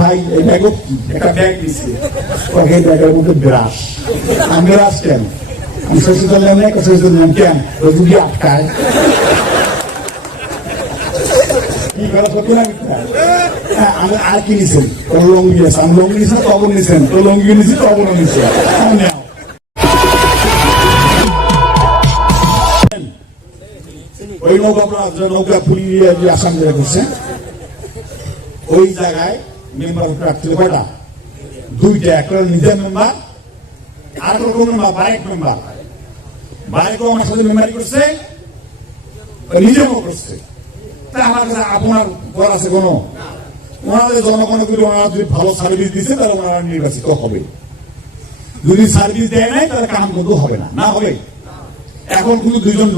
ভাই একটা ব্যাগ দিচ্ছে ব্যাগের মধ্যে ব্রাশ আমি ব্রাশ কেন আমি শ্বশুর দিলাম না শ্বশুর দিলাম কেন ওই যদি আটকায় কি করা সত্যি না আমি আর কি নিছেন তোর লঙ্গি আছে আমি লঙ্গি নিছি তখন নিছেন তোর লঙ্গি নিছি তখন নিছে ওই নৌকা পুলিয়ে যে আসাম জেলা করছে ওই জায়গায় মেম্বার প্রার্থী কয়টা দুইটা একটা নিজের মেম্বার আর কোনো মেম্বার বাইক মেম্বার বাইকও আমার সাথে মেম্বারি করছে নিজেও করছে তাই আমার কাছে আপনার বলার আছে কোনো ওনাদের জনগণকে ওনারা যদি ভালো সার্ভিস দিচ্ছে তাহলে ওনারা নির্বাচিত হবে যদি সার্ভিস দেয় নাই তাহলে কাম কিন্তু হবে না না হবে এখন কিন্তু দুইজন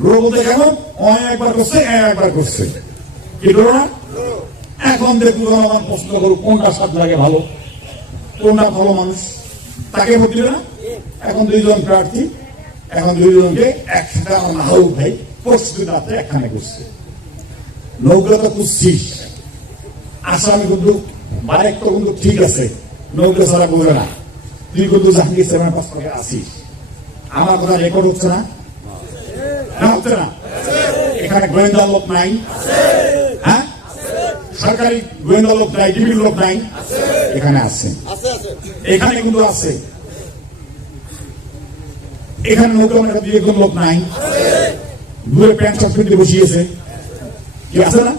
গ্রো বলতে কেমন একবার করছে একবার করছে কি করো না এখন দেখুন জনগণ প্রশ্ন করুক কোনটা স্বাদ লাগে ভালো কোনটা ভালো মানুষ তাকে ভোট দিবে না এখন দুইজন প্রার্থী এখন দুইজনকে একসাথে আমার নাহাউ ভাই প্রস্তুতি রাত্রে একখানে করছে নৌকা তো খুঁজছিস আসামি কিন্তু বারেক তো কিন্তু ঠিক আছে নৌকা ছাড়া বোঝে না তুই কিন্তু জাহাঙ্গীর সাহেবের পাশ থেকে আসিস আমার কথা রেকর্ড হচ্ছে না হচ্ছে না এখানে গোয়েন্দা লোক নাই হ্যাঁ সরকারি গোয়েন্দা লোক নাই ডিবির লোক নাই এখানে আছে এখানে কিন্তু আছে এখানে নৌকা মানে দুই একজন লোক নাই দূরে প্যান্ট শার্ট পিন্টে বসিয়েছে কি আছে না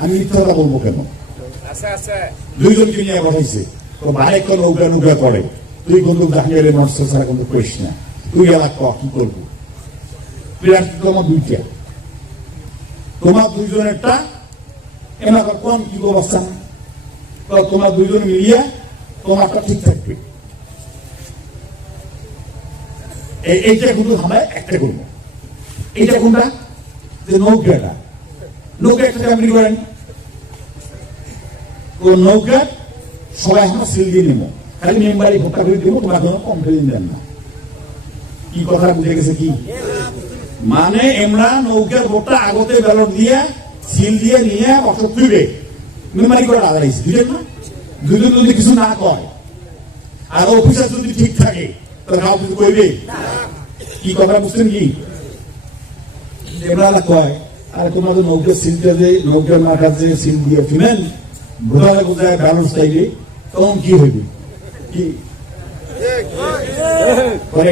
আমি মিথ্যা কথা বলবো কেন দুইজনকে নিয়ে পাঠাইছে তো বাইরে নৌকা করে তুই কিন্তু জাহাঙ্গীরের নষ্ট ছাড়া কিন্তু করিস না তুই এলাকা কি করবো প্রার্থী তোমার দুইটা তোমার দুইজনেরটা এলাকা কম কি অবস্থা না তোমার দুইজন মিলিয়ে তোমারটা ঠিক থাকবে এইটা কিন্তু আমরা একটা করবো এইটা কোনটা যে নৌকা একটা আপনি করেন নৌকা সবাই আমরা সিল দিয়ে নেবো খালি মেম্বারই ভোটটা করে দেবো তোমার কোনো কমপ্লেন দেন না কি কথা বুঝে গেছে কি মানে আমরা নৌকার ভোটটা আগতে ব্যালট দিয়ে সিল দিয়ে নিয়ে অবসর তুলবে মেম্বারি করে আদাইছে বুঝলেন না দুজন যদি কিছু না কয় আর অফিসার যদি ঠিক থাকে তাহলে কাউ কিছু কইবে কি কথা বুঝছেন কি এবার কয় আর তোমাদের নৌকার সিলটা যে নৌকার মাথার যে সিল দিয়ে ফিমেন ভোটারে বোঝায় ব্যালেন্স চাইবে তখন কি হইবে কি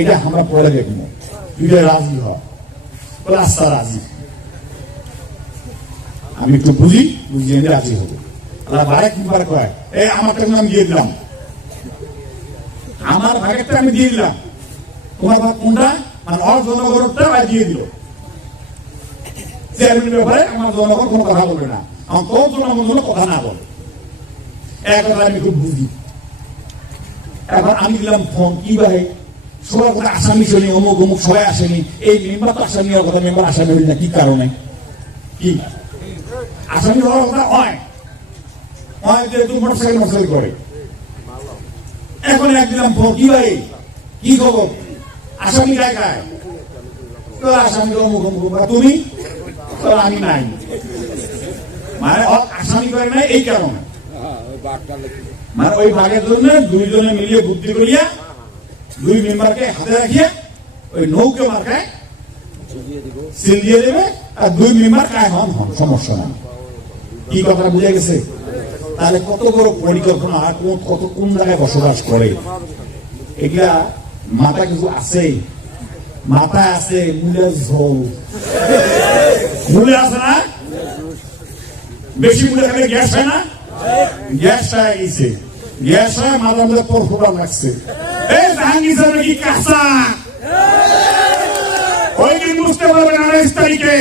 এটা আমরা পড়ে দেখবো তুই রাজি হয় রাস্তা রাজি আমি একটু বুঝিয়ে রাজি হবো বারেক মেম্বার কয় এই আমারটা আমি দিয়ে দিলাম আমার ভাগেরটা আমি দিয়ে দিলাম তোমার ভাগ কোনটা মানে জনগণটা দিয়ে দিল চেয়ারম্যানের ব্যাপারে আমার জনগণ কোনো কথা বলবে না আমার তো জনগণ কোনো কথা না বলে এক কথা আমি খুব বুঝি এখন আমি দিলাম ফোন কি ভাই সবার কথা আসামি শুনি অমুক অমুক সবাই আসেনি এই মেম্বার তো আসামি হওয়ার কথা মেম্বার আসামি হই না কি কারণে কি আসামি হওয়ার কথা হয় যেহেতু মোটরসাইকেল করে এখন এক দিলাম ফোন কি ভাই কি খবর আসামি গায়ে গায়ে তো আসামি অমুক অমুক তুমি তো আমি নাই মানে আসামি করে নাই এই কারণে মানে ওই ভাগের জন্য দুইজনে মিলিয়ে বুদ্ধি করিয়া দুই মেম্বারকে হাতে রাখিয়া ওই নৌকা মার্কায় সিল দিয়ে দেবে আর দুই মেম্বার কায় হন সমস্যা নাই কি কথা বুঝে গেছে তাহলে কত বড় পরিকল্পনা আর কত কোন জায়গায় বসবাস করে এগুলা মাথা কিছু আছে মাথা আছে মূলের ঝোল মূলে আছে না বেশি মূলে খালে গ্যাস হয় না গ্যাস হয়ে গেছে গ্যাস হয়ে মাথার মধ্যে পরফোটা লাগছে এই জাহাঙ্গীর সাহেব কি কাঁচা ওই দিন বুঝতে পারবেন 28 তারিখে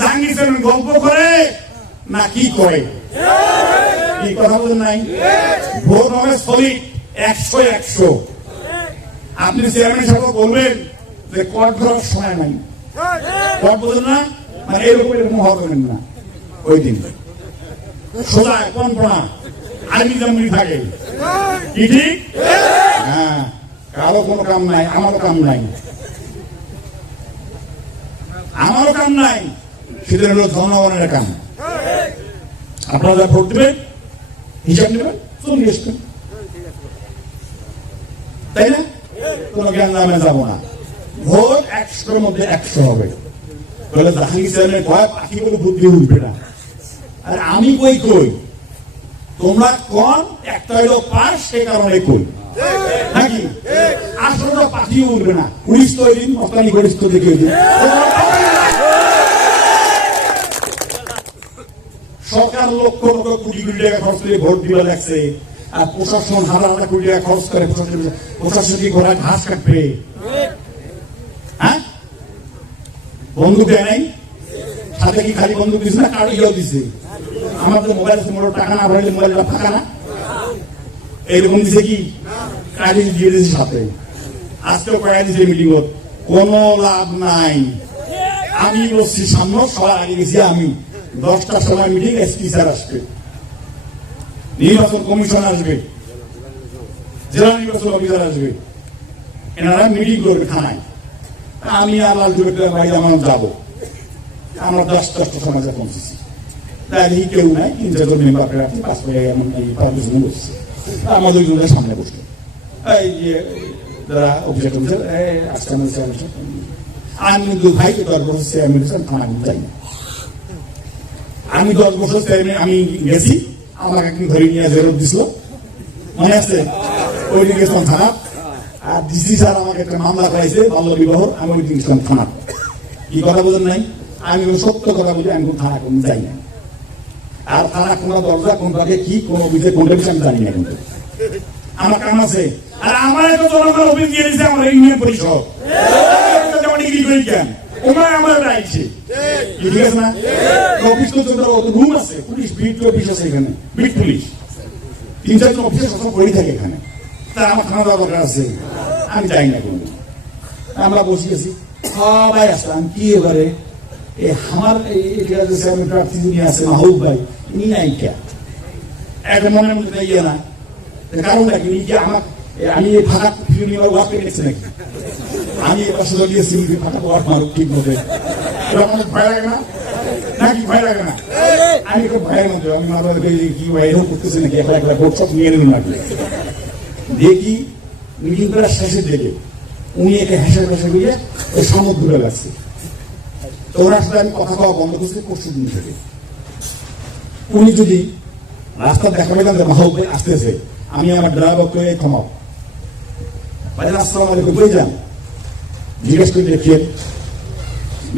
জাহাঙ্গীর সাহেব গল্প করে না কি করে কি কথা বলেন নাই ভোট হবে সলিড 100 আপনি চেয়ারম্যান সাহেব বলবেন যে কট ধরার সময় নাই কট বলেন না মানে এরকম হবেন না ওই দিন সোজা কনফার্ম আর্মি জামনি থাকে কি ঠিক হ্যাঁ কারো কোনো কাম নাই আমারও কাম নাই সেটা হলো জনগণের কাম আপনারা ভোট দেবেন, হিসাব নেবেন, চলে আসবেন, তাই না? কোনো জ্ঞান নামে যাবো না। ভোট 100-র মধ্যে 100 হবে। বলে জাহাঙ্গীর সাহেবের কয় পাখি বলে বুদ্ধি উঠবে না। আর আমি কই তোমরা কোন একটা হইলো পাস, সে কারণে কই নাকি 18টা পাখি উঠবে না। 19 তো দিন মস্তানি করিস তো দেখে দিন। সরকার লক্ষ লক্ষ কোটি কোটি টাকা খরচ করে ভোট দিবা লাগছে, আর প্রশাসন হাজার হাজার কোটি টাকা খরচ করে প্রশাসন কি ঘোড়া ঘাস কাটবে? হ্যাঁ, বন্দুক দেয় নাই, সাথে কি খালি বন্দুক দিচ্ছে না, কারো ইয়েও দিচ্ছে। আমার তো মোবাইল আছে, মোটর টাকা না ভরাইলে মোবাইলটা ফাঁকা না, এইরকম দিছে কি কাজে দিয়ে দিয়েছে সাথে। আজকেও কয়েক দিচ্ছে মিটিং, কোনো লাভ নাই। আমি বসছি সামনে, সবার আগে গেছি আমি। 10টার সময় মিটিং, এসপি স্যার আসবে, নির্বাচন কমিশন আসবে, জেলা নির্বাচন অফিসার আসবে, এনারা মিটিং করবে থানায়। আমি আর লালটু ভাই আমার যাবো। আমরা 10টার সময় পৌঁছেছি, তাই কেউ নাই, 3-4 মেম্বার প্রার্থী পাস করে এমন পারমিশন বসছে। আমাদের দুজনের সামনে বসলো এই যে যারা অফিসার টফিসার, আজকে আমি কিন্তু ভাই 10 বছর চেয়ারম্যান থানা কিন্তু যাই না। আমি 10 বছর চেয়ারম্যান, আমি গেছি, আমাকে একদিন ধরে নিয়ে জেরত দিছিল, মনে আছে? ওই দিন গেছিলাম থানা, আর ডিসি স্যার আমাকে একটা মামলা করাইছে বাল্য বিবাহ, আমি ওই দিন গেছিলাম থানা। কি কথা বলেন নাই? আমি সত্য কথা বলি, আমি কোন থানা কোন যাই না। আর থানা কোন দরজা কোন ভাগে কি কোন অফিসে কোনটা আমি জানি না, কিন্তু আমার কাম আছে। আর আমার একটা জনগণ অফিস দিয়ে দিয়েছে, আমার ইউনিয়ন পরিষদ আমার রাইছে, ঠিক আছে না? অফিস রুম আছে, পুলিশ বিট অফিস আছে, এখানে বিট পুলিশ 3-4 জন অফিসে সব করে থাকে এখানে। তা আমার থানা দেওয়া দরকার আছে, আমি যাই না কোনো। আমরা বসে গেছি, সবাই আসলাম। কি এবারে আমার আমি প্রার্থী যিনি আছে মাহবুব ভাই, ইনি নাই কে একটা মনের মধ্যে ইয়ে না, কারণটা কি? যে আমার আমি ফাঁকা ওয়ার্ক গেছি নাকি? আমি এবার সুযোগ দিয়েছি ফাঁকা ওয়ার্ক মারুক ঠিক মতো, অনেক ভয় লাগে না নাকি? ভয় লাগে না? আমি খুব ভয়ের মধ্যে, আমি মারবার কি ভাই এরকম করতেছি নাকি, একটা একটা ভোট সব নিয়ে নেবেন নাকি? দেখি মিটিং করার শেষের দিকে উনি একে হেসে হেসে গিয়ে ওই সমুদ্র ঘুরে লাগছে। তো ওনার সাথে আমি কথা কওয়া বন্ধ করছি পরশু দিন থেকে। উনি যদি রাস্তা দেখা পেলাম যে মাহবুব ভাই আসতেছে, আমি আমার ড্রাইভারকে ক্ষমাও ভাই আসসালাম আলাইকুম বলে যান, জিজ্ঞেস করে দেখিয়ে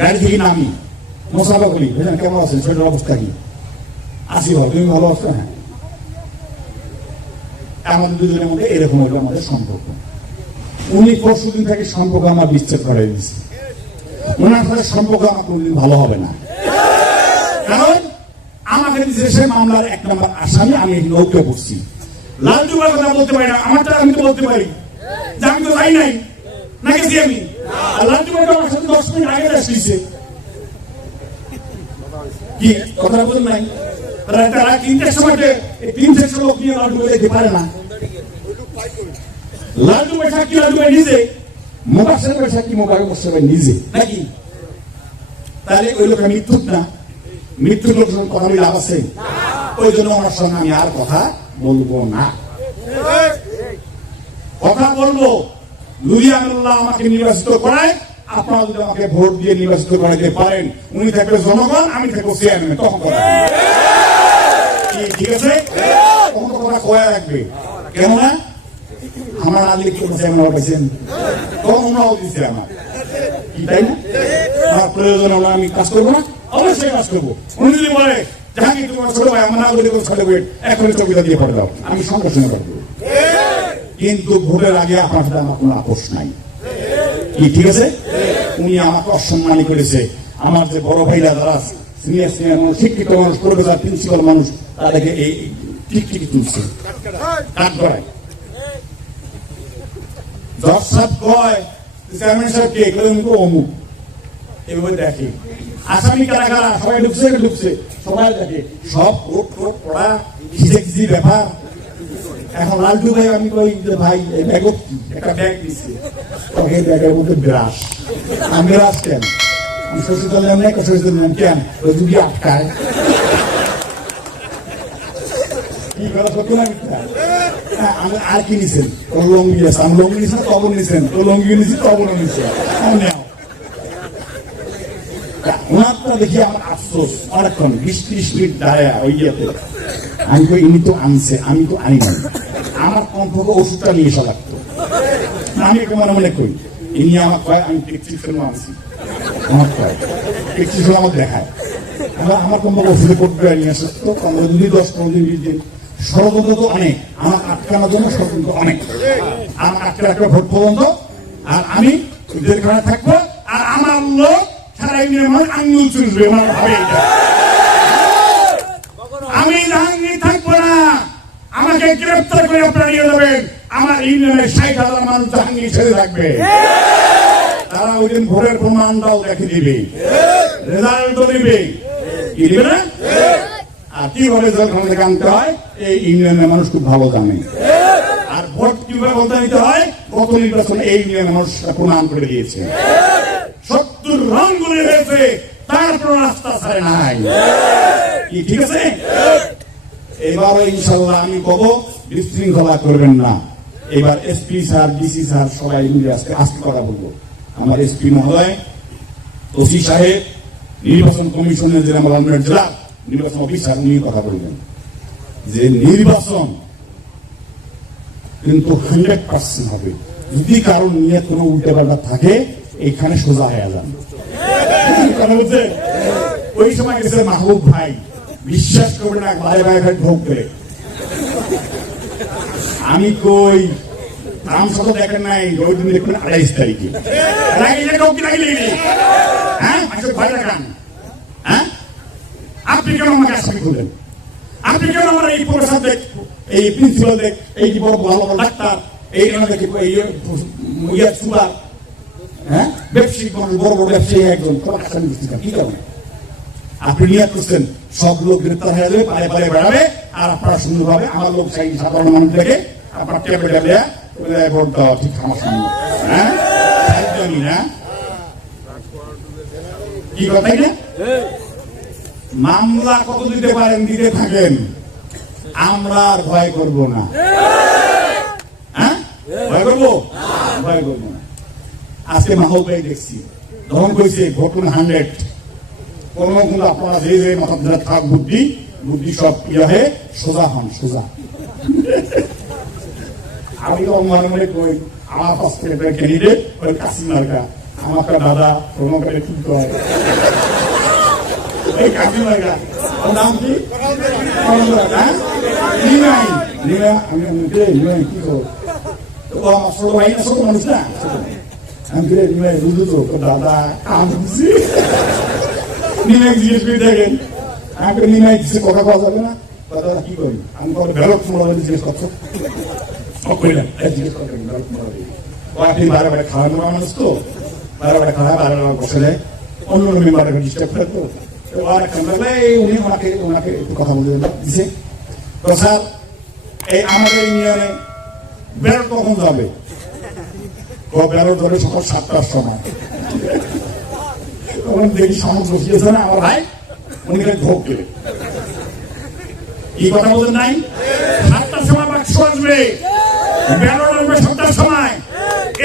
গাড়ি থেকে নামি মোসাফা করি, বুঝলেন কেমন আছেন, শরীরের অবস্থা কি? আসি ভালো, তুমি ভালো আছো? হ্যাঁ। আমাদের দুজনের মধ্যে এরকম হলো আমাদের সম্পর্ক। উনি পরশু দিন থেকে সম্পর্ক আমার বিচ্ছেদ করে দিয়েছে। ওনার সাথে সম্পর্ক আমার কোনদিন ভালো হবে না, কারণ আমাকে সে মামলার 1 নম্বর আসামি, আমি নৌকে পড়ছি। লালটু ভাই কথা বলতে পারি না, আমারটা আমি তো বলতে পারি যে আমি তো যাই নাই না, গেছি আমি। আর লালটু ভাই আমার সাথে 10 মিনিট আগে আসছে, কি কথাটা বলেন নাই? তারা 3টার সময় 3 লোক নিয়ে লালটু ভাই যেতে পারে না। লালটু ভাই সাক্ষী, লালটু ভাই নিজে, মোবাইল সাহেবের সাক্ষী, মোবাইল বসে নিজে নাকি? তাহলে ওই লোক মৃত্যুক না, মৃত্যুর লোক কথা বলে লাভ আছে? ওই জন্য ওনার সঙ্গে আমি আর কথা বলবো না। কথা বলবো নুরি আমিনুল্লাহ আমাকে নির্বাচিত করায়, আপনারা যদি আমাকে ভোট দিয়ে নির্বাচিত করাইতে পারেন, উনি থাকবে জনগণ, আমি থাকবো চেয়ারম্যান, তখন কথা ঠিক আছে? তখন তো কথা কয়া রাখবে, কেননা আমার আগে চেয়ারম্যান পাইছেন, তখন ওনাও দিচ্ছে আমার, তাই না? আমার প্রয়োজন হলো আমি কাজ করবো না, অবশ্যই কাজ করবো। উনি যদি বলে জাহাঙ্গীর তোমার ছোট ভাই, আমার নাগরিক সার্টিফিকেট এখনই চৌকিটা দিয়ে পড়ে দাও, আমি সঙ্গে সঙ্গে করে দেবো। কিন্তু ভোটের আগে আপনার সাথে আমার কোনো আপোষ নাই, কি ঠিক আছে? উনি আমাকে অসম্মানী করেছে। আমার যে বড় ভাইরা যারা সিনিয়র সিনিয়র মানুষ, শিক্ষিত মানুষ, প্রফেসর, প্রিন্সিপাল মানুষ, তাদেরকে এই টিকটিকি তুলছে, কাজ করায়। জজ সাহেব কয় চেয়ারম্যান সাহেব কে, অমুক, এভাবে দেখে আসামি কারা কারা, সবাই ঢুকছে সবাই দেখে, সব কোট কোট পড়া খিজি ব্যাপার। এখন লালটু ভাই আমি কই যে ভাই এই ব্যাগ একটা ব্যাগ দিচ্ছে, এই ব্যাগের মধ্যে ব্রাশ, আমি ব্রাশ কেন? আমি শশী দলের নাম কেন? ওই যদি আটকায় কি করা সত্য না মিথ্যা? আমি আর কি নিছেন? তোর লঙ্গি আছে, আমি লঙ্গি নিছি না তবন নিছেন, তোর লঙ্গি নিছি তবন নিছেন। ওনারটা দেখি আমার আফসোস, অনেকক্ষণ 20-30 মিনিট দাঁড়ায় ওই ইয়েতে। আমি কই ইনি তো আনছে, আমি তো আনি নাই। আমার কমপক্ষে ওষুধটা নিয়ে এসে লাগতো। আমি মনে মনে করি ইনি আমার কয় আমি প্রেসক্রিপশন আনছি, আমার কয় প্রেসক্রিপশন আমার দেখায়। আমার কমপক্ষে ওষুধে পড়তে নিয়ে আসে তো 15 দিন 10-15 দিন 20 দিন। ষড়যন্ত্র তো অনেক, আমার আটকানোর জন্য ষড়যন্ত্র অনেক। আমার আটকে ভোট পর্যন্ত, আর আমি জেলখানে থাকবো, আর আমার লোক সারা ইউনিয়ন আঙুল চুষবে। আমি জাহাঙ্গীর থাকবো না, আমাকে গ্রেপ্তার করে আপনারা নিয়ে যাবেন। আমার ইউনিয়নের 60,000 মানুষ জাহাঙ্গীর ছেড়ে থাকবে। তারা ওই দিন ভোটের প্রমাণটাও দেখে দিবে, রেজাল্টও দিবে। কি দিবে না? আর কিভাবে জেলখানা থেকে আনতে হয় এই ইউনিয়নের মানুষ খুব ভালো জানে। আর ভোট কিভাবে বলতে নিতে হয়, গত নির্বাচনে এই ইউনিয়নের মানুষ প্রমাণ করে দিয়েছে। 70 রং গুলি হয়েছে, তারপর রাস্তা ছাড়ে নাই। কি ঠিক আছে? এবারও ইনশাল্লাহ আমি কব বিশৃঙ্খলা করবেন না। এবার এসপি স্যার, ডিসি স্যার সবাই মিলে আজকে কথা বলবো। আমার এসপি মহোদয়, ওসি সাহেব, নির্বাচন কমিশনের জেলা জেলা নির্বাচন অফিসার নিয়ে কথা বলবেন যে নির্বাচন কিন্তু 100% হবে। যদি কারণ নিয়ে কোনো উল্টেপাল্টা থাকে এখানে সোজা হয়ে যান। ওই সময় গেছে মাহবুব ভাই, বিশ্বাস করবে না, ভাই ভাই ভাই ভোগ করে। আমি কই নাম শত দেখেন নাই, ওই দিন দেখবেন 28 তারিখে। হ্যাঁ, ভয় দেখান। হ্যাঁ, আপনি কেন আমাকে আসামি করলেন? আপনি কেন আমার এই প্রফেসর দেখ, এই প্রিন্সিপাল দেখ, এই বড় ভালো ভালো ডাক্তার, এই দেখে সুপার, হ্যাঁ, ব্যবসায়িক মানুষ, বড় বড় ব্যবসায়ী একজন আসামি করতেছেন। কি কারণে? আপনি নিয়ে করছেন সব লোক গ্রেপ্তার হয়ে যাবে, পায়ে পায়ে বেড়াবে, আর আপনারা সুন্দরভাবে আমার লোক চাই সাধারণ মানুষ থেকে আপনার টেপে টেপে ভোট দেওয়া ঠিক আমার সামনে। হ্যাঁ, জানি না কি কথাই না। মামলা কত দিতে পারেন, দিতে থাকেন, আমরা আর ভয় করবো না। হ্যাঁ, ভয় করবো? ভয় করবো না। আজকে মাহবুবাই দেখছি ধরন করেছে ভোটন 100। কোনো কিন্তু আপনারা যে যে মাথা থাক বুদ্ধি বুদ্ধি সব ইয়ে হয়ে সোজা হন, সোজা। আমি তো মনে মনে কই আমার পাশ থেকে ক্যান্ডিডেট ওই কাসিম মার্কা, আমার একটা দাদা প্রণকারে ঠিক হয় ওই কাসিম মার্কা। ওর নাম কি? নিমাই। আমি কি করো? ও আমার ছোট ভাই না, ছোট মানুষ না। আমি নিমাই বুঝলো তো দাদা কাম বুঝছি। নিমাই জিজ্ঞেস করে দেখেন, আমাকে নিমাই দিচ্ছে কথা পাওয়া যাবে না, দাদা কি করি? আমি ব্যালট মোড়া জিজ্ঞেস করছো, করলাম জিজ্ঞেস করবেন ব্যালট মোড়া। ও আপনি বারে বারে খাওয়ানো মানুষ তো, বারে বারে খাওয়া, বারে বারে বসে দেয়, অন্য মেম্বারকে ডিস্টার্ব করে তো। উনি ওনাকে একটু কথা বলতে দিচ্ছে। তো স্যার, এই আমাদের ইউনিয়নে ব্যালট কখন যাবে? ব্যালট ধরে সকাল 7টার সময়। তখন দেখি সামনে বসিয়েছে না আমার ভাই, উনি ভোগ দেবে। কি কথা বলছেন নাই? 7টার সময় বাক্স আসবে, ব্যালট আসবে 7টার সময়,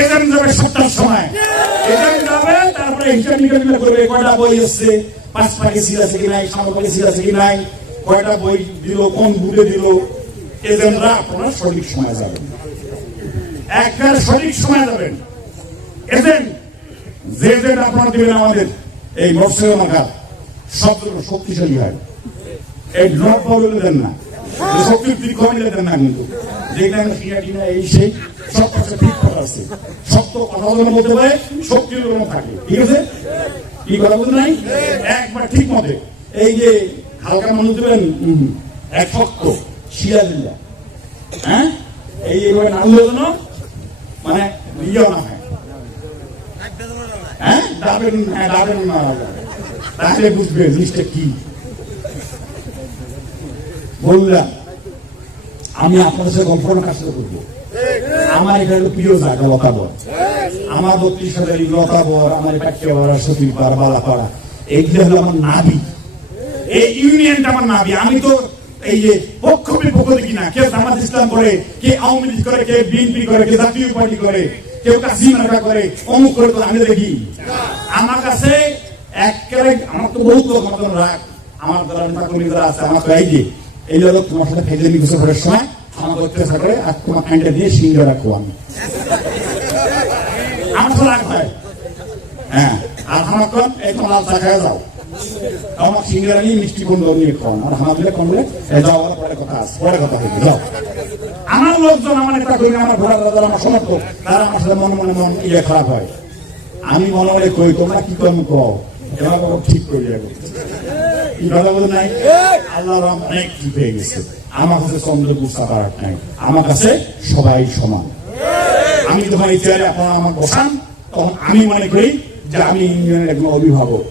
এজেন্ট যাবে 7টার সময়। এজেন্ট যাবে, তারপরে হিসাব নিকাশ করবে কয়টা বই এসছে, 5 পাকে সিল আছে কি নাই, 7 পাকে সিল আছে কি নাই, কয়টা বই দিল, কোন বুথে দিল। এজেন্টরা আপনারা সঠিক সময় যাবেন, একবার সঠিক সময় যাবেন। এজেন্ট যে এজেন্ট আপনারা দিবেন আমাদের এই মৎস্য মাখা সব শক্তিশালী হয়। এই ড্রপ বলে দেন না, শক্তির দিক কমিয়ে দেন না, কিন্তু যেখানে কিনা এই সেই সব কাছে ঠিক করা আছে, শক্ত কথা বলতে পারে, শক্তির থাকে। ঠিক আছে, কি কথা বলতে নাই, একবার ঠিক মতে। এই যে হালকা মানুষ দেবেন, এক শক্ত শিয়া দিল্লা, হ্যাঁ, এইভাবে নাড়লে যেন মানে ইয়েও না হয়, হ্যাঁ, ডাবেন, হ্যাঁ ডাবেন না, তাহলে বুঝবে জিনিসটা কি বললাম। আমি আপনাদের সাথে গল্পটা কাজ করবো। আমার এখানে প্রিয় জায়গা লতাবর, আমার 32 সালের লতাবর, আমার পাট্টিয়াপাড়া, সতীরপাড়া, বালাপাড়া, এইগুলো হলো আমার নাবি। এই ইউনিয়নটা আমার নাবি। আমি তো এই যে পক্ষ বিপক্ষ দেখি না, কে জামাত ইসলাম করে, কে আওয়ামী লীগ করে, কে বিএনপি করে, কে জাতীয় পার্টি করে, কেউ কাসিম মার্কা করে, অমুক করে, তো আমি দেখি। আমার কাছে একেবারে আমার তো বহুত লোক আমার রাগ, আমার যারা নেতা কর্মী যারা আছে আমার তো এই যে এই লোক তোমার সাথে ফেলে নিয়ে ঘরের সময় আমার অত্যাচার করে আর তোমার কাইন্ডা দিয়ে সিঙ্গে রাখবো আমি, আমার তো রাগ হয়। হ্যাঁ, আর আমার কন এই তোমার লাল চা খাওয়া যাও, আমার সিঙ্গারা নিয়ে মিষ্টি কোন নিয়ে খাওয়ান, আর আমার দিলে কোন যাওয়ার পরে কথা আছে, পরে কথা হইবে যাও। আমার লোকজন আমার নেতা কর্মী, আমার ঘোড়ার দাদা, আমার সমর্থক, তারা আমার সাথে মনে মনে মন ইয়ে খারাপ হয়। আমি মনে মনে কই তোমরা কি কর্ম কও, এবার ঠিক করে যাবো, কি কথা বলে নাই। আল্লাহ অনেক ঠিক হয়ে গেছে, আমার কাছে চন্দ্রপুর সাপারাট নাই, আমার কাছে সবাই সমান। আমি যখন এই চেয়ারে আপনারা আমার বসান, তখন আমি মনে করি যে আমি ইউনিয়নের একজন অভিভাবক,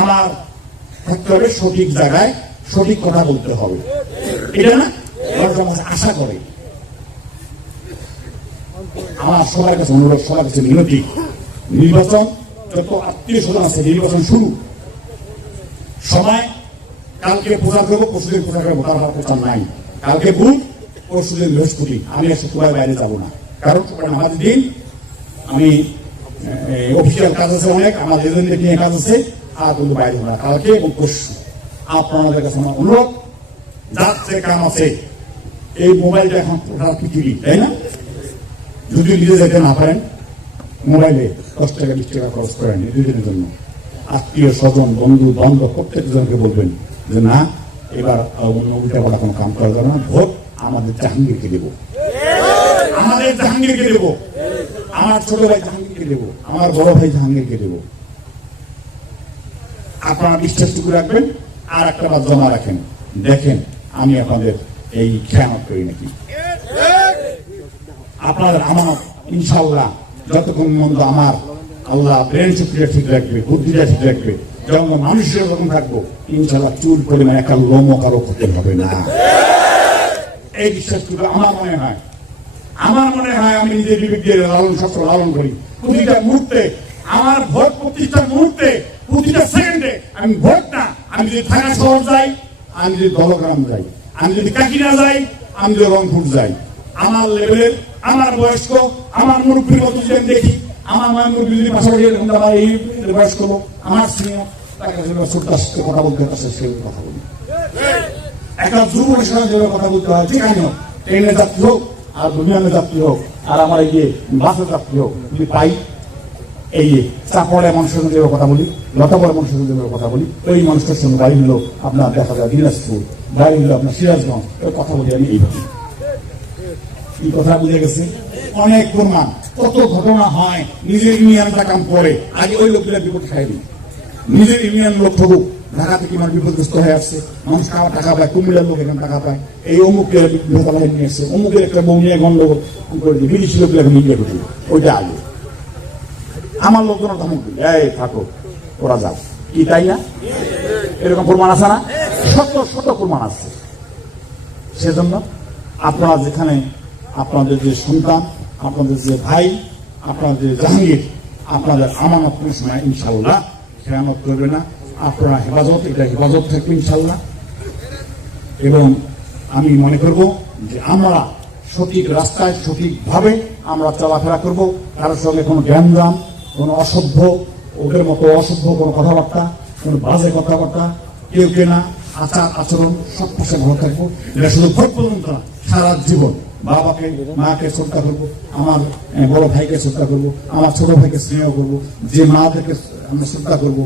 আমার থাকতে হবে সঠিক জায়গায়, সঠিক কথা বলতে হবে, এটা না আশা করে। আমার সবার কাছে অনুরোধ, সবার কাছে মিনতি, নির্বাচন যত আত্মীয় স্বজন আছে নির্বাচন শুরু সময়, কালকে প্রচার করবো, পরশুদিন প্রচার করবো, তার প্রচার নাই। কালকে বুধ, পরশুদিন বৃহস্পতি, আমি আর শুক্রবার বাইরে যাবো না, কারণ আমাদের দিন আমি অফিসিয়াল কাজ আছে অনেক, আমার এজেন্টদের নিয়ে কাজ আছে, আর কিন্তু বাইরে যাবো না কালকে এবং পরশু। আপনাদের কাছে আমার অনুরোধ, যার যে কাম আছে, এই মোবাইলটা এখন পৃথিবী, তাই না? যদি নিজে যেতে না পারেন, মোবাইলে 10 টাকা 20 টাকা খরচ করেন দুদিনের জন্য, আত্মীয় স্বজন বন্ধু বান্ধব প্রত্যেকজনকে বলবেন যে না, এবার অন্য উল্টা পাল্টা কোনো কাম করা যাবে না, ভোট আমাদের জাহাঙ্গীরকে দেবো, আমাদের জাহাঙ্গীরকে দেবো, আমার ছোট ভাই জাহাঙ্গীরকে দেবো, আমার বড় ভাই জাহাঙ্গীরকে দেবো। আপনারা বিশ্বাসটুকু রাখবেন, আর একটা বার জমা রাখেন, দেখেন আমি আপনাদের এই খেয়ানত করি নাকি। আপনাদের আমানত ইনশাল্লাহ যতক্ষণ মন্দ আমার আল্লাহ ব্রেন শক্তিটা ঠিক রাখবে, বুদ্ধিটা ঠিক রাখবে, যখন মানুষের যখন থাকবো ইনশাল্লাহ চুল পরিমাণ একটা লোমও কারো ক্ষতি হবে না। এই বিশ্বাসটুকু আমার মনে হয়, আমার মনে হয় আমি নিজের বিবেক দিয়ে লালন শাস্ত্র লালন করি। প্রতিটা মুহূর্তে আমার ভোট, প্রতিটা মুহূর্তে, প্রতিটা সেকেন্ডে আমি ভোট না, আমি যদি ঢাকা শহর যাই, আমি যদি দলগ্রাম যাই, আমি যদি কাকিনা যাই, আমি যদি রংপুর যাই, আমার লেভেলের, আমার বয়স্ক, আমার মুরব্বীর মতো যদি দেখি, আমার মায়ের মুরব্বী যদি পাশাপাশি আমার এই বয়স্ক লোক, আমার সিনিয়র, তার কাছে ছোট্ট কথা বলতে পারছে, সেভাবে কথা বলি। একটা যুবকের সাথে যেভাবে কথা বলতে হয়, ঠিক আছে, ট্রেনের যাত্রী হোক আর দুনিয়ানের যাত্রী হোক আর আমার এই যে বাসের যাত্রী হোক, যদি পাই এই যে চাপড়ে মানুষের সঙ্গে যেভাবে কথা বলি, লতাপড়ে মানুষের সঙ্গে যেভাবে কথা বলি, ওই মানুষটার সঙ্গে বাড়ি হলো আপনার দেখা যায় দিনাজপুর, বাড়ি হলো আপনার সিরাজগঞ্জ, ওই কথা বলি আমি এইভাবে। এই কথা বুঝে গেছে, অনেক প্রমাণ, কত ঘটনা হয়, নিজের ইউনিয়নটা কাম করে, আগে ওই লোকগুলা বিপদ খাই দিই, নিজের ইউনিয়ন লোক ঠকুক, ঢাকা থেকে মানুষ বিপদগ্রস্ত হয়ে আসছে, মানুষ টাকা পায়, কুমিল্লার লোক এখানে টাকা পায়, এই অমুকের ভেতলায় নিয়ে এসছে, অমুকের একটা বউ নিয়ে গন্ডগোল করে দিই, বিদেশি লোকগুলো এখন মিডিয়া করছি, ওইটা আগে আমার লোকজন ধমক দিই, এই থাকো ওরা যাও, কি তাই না? এরকম প্রমাণ আছে না? শত শত প্রমাণ আছে। সেজন্য আপনারা যেখানে আপনাদের যে সন্তান, আপনাদের যে ভাই, আপনাদের যে জাহাঙ্গীর, আপনাদের আমানত কোনো সময় ইনশাল্লাহ খেয়ানত করবে না, আপনারা হেফাজত, এটা হেফাজত থাকবে ইনশাল্লাহ। এবং আমি মনে করব যে আমরা সঠিক রাস্তায় সঠিকভাবে আমরা চলাফেরা করব, কারোর সঙ্গে কোনো জ্ঞানদান, কোনো অসভ্য, ওদের মতো অসভ্য কোনো কথাবার্তা, কোনো বাজে কথাবার্তা, কেউ কেনা আচার আচরণ সব পাশে ভালো থাকবো। এটা শুধু ভোট পর্যন্ত না, সারা জীবন বাবাকে মাকে শ্রদ্ধা করবো, আমার বড় ভাইকে শ্রদ্ধা করবো, আমার ছোট ভাইকে স্নেহ করবো, যে মাদেরকে আমরা শ্রদ্ধা করবো।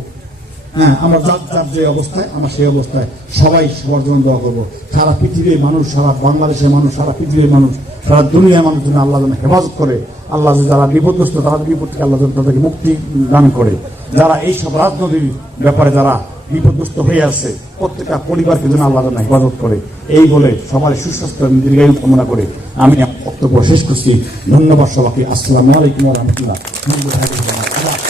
হ্যাঁ, আমরা যার যার যে অবস্থায়, আমরা সেই অবস্থায় সবাই সবার জন্য দোয়া করবো। সারা পৃথিবীর মানুষ, সারা বাংলাদেশের মানুষ, সারা পৃথিবীর মানুষ, সারা দুনিয়ার মানুষ যেন আল্লাহ যেন হেফাজত করে, আল্লাহ যারা বিপদগ্রস্ত তাদের বিপদ থেকে আল্লাহ যেন তাদেরকে মুক্তি দান করে, যারা এইসব রাজনৈতিক ব্যাপারে যারা বিপদগ্রস্ত হয়ে আছে প্রত্যেকটা পরিবারকে যেন আল্লাহ যেন হেফাজত করে, এই বলে সবার সুস্বাস্থ্য দীর্ঘায়ু কামনা করে আমি বক্তব্য শেষ করছি। ধন্যবাদ সবাইকে। আসসালামু আলাইকুম ওয়া রাহমাতুল্লাহ।